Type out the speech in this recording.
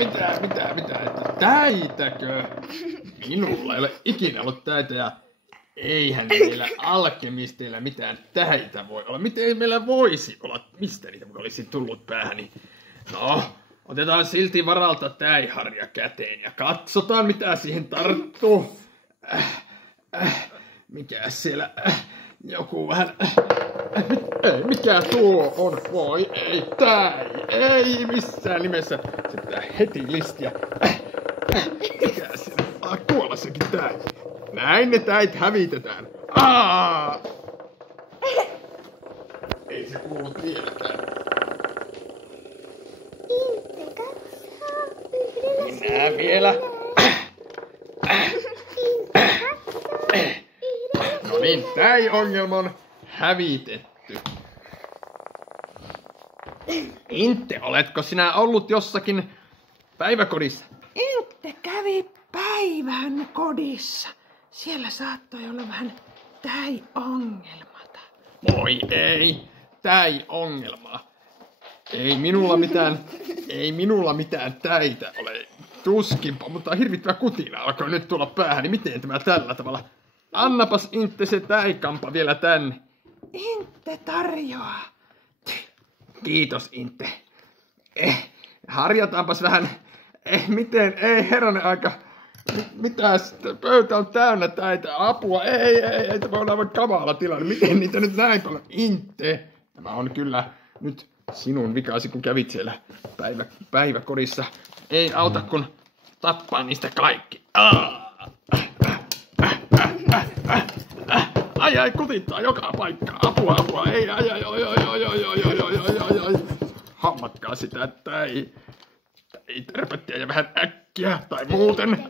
Mitä? Täitäkö? Minulla ei ole ikinä ollut täitä ja eihän meillä alkemisteillä mitään täitä voi olla. Miten meillä voisi olla? Mistä niitä olisi tullut päähäni? No, otetaan silti varalta täiharja käteen ja katsotaan mitä siihen tarttuu. Mikä siellä? Joku vähän... Mikä tuo on? Voi ei, ei missään nimessä. Se pitää heti listiä. Mikä siellä? Tuolla sekin täi. Näin ne täit hävitetään. Ei se kuulu vieläkään. Minä vielä. No niin, täi-ongelma on hävitetty. Inte, oletko sinä ollut jossakin päiväkodissa? Inte kävi päivän kodissa. Siellä saattoi olla vähän täi-ongelmata. Voi ei, täi-ongelmaa. Ei minulla mitään täitä ole. Tuskinpa, mutta hirvittävä kutina alkoi nyt tulla päähän. Niin miten tämä tällä tavalla? Annapas Inte se täikampa vielä tänne. Inte tarjoaa. Kiitos Inte. Harjataanpas vähän. Miten? Ei herranen aika. Mitäs? Pöytä on täynnä täitä. Apua. Ei. Tämä on aivan kamala tilanne. Miten niitä nyt näin paljon? Inte. Tämä on kyllä nyt sinun vikasi, kun kävit siellä päiväkodissa. Ei auta, kun tappaa niistä kaikki. Ai, kutittaa joka paikka. Apua. Ei. Hammatkaa sitä, että ei tärpättiä ja vähän äkkiä tai muuten.